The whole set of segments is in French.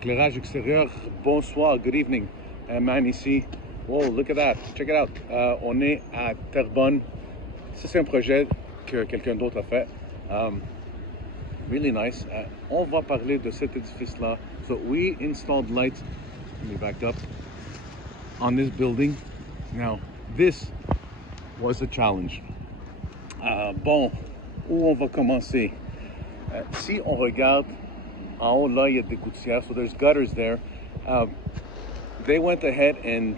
Éclairage extérieur, bonsoir, good evening. Man ici, wow, look at that, check it out. On est à Terrebonne. Ça, c'est un projet que quelqu'un d'autre a fait. Really nice. On va parler de cet édifice-là. So we installed lights, let me back up, on this building. Now, this was a challenge. Bon, où on va commencer? Si on regarde en haut, là, il y a des gouttières, so there's gutters there. They went ahead and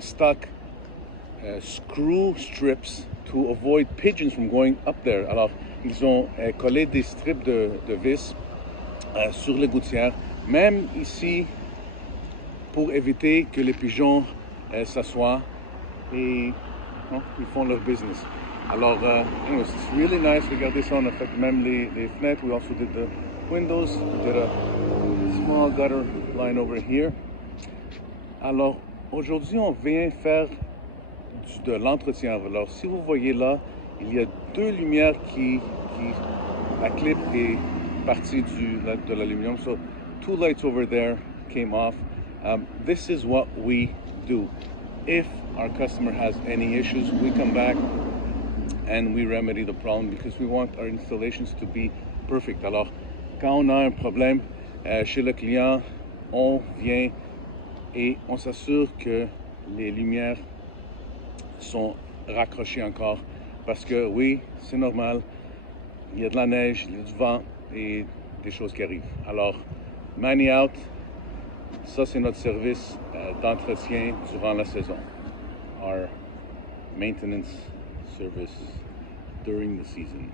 stuck screw strips to avoid pigeons from going up there. Alors, ils ont collé des strips de vis sur les gouttières, même ici, pour éviter que les pigeons s'assoient et ils font leur business. Alors, anyways, it's really nice. Regardez ça, on a fait même les fenêtres. We also did the windows. We did a small gutter line over here. Alors, aujourd'hui, on vient faire de l'entretien. Alors, si vous voyez là, il y a deux lumières la clip est partie de l'aluminium. So, two lights over there came off. This is what we do. If our customer has any issues, we come back and we remedy the problem because we want our installations to be perfect. Alors, quand on a un problème chez le client, on vient et on s'assure que les lumières sont raccrochées encore parce que oui, c'est normal, il y a de la neige, il y a du vent et des choses qui arrivent. Alors, Money Out, ça c'est notre service d'entretien durant la saison. Our maintenance service during the season.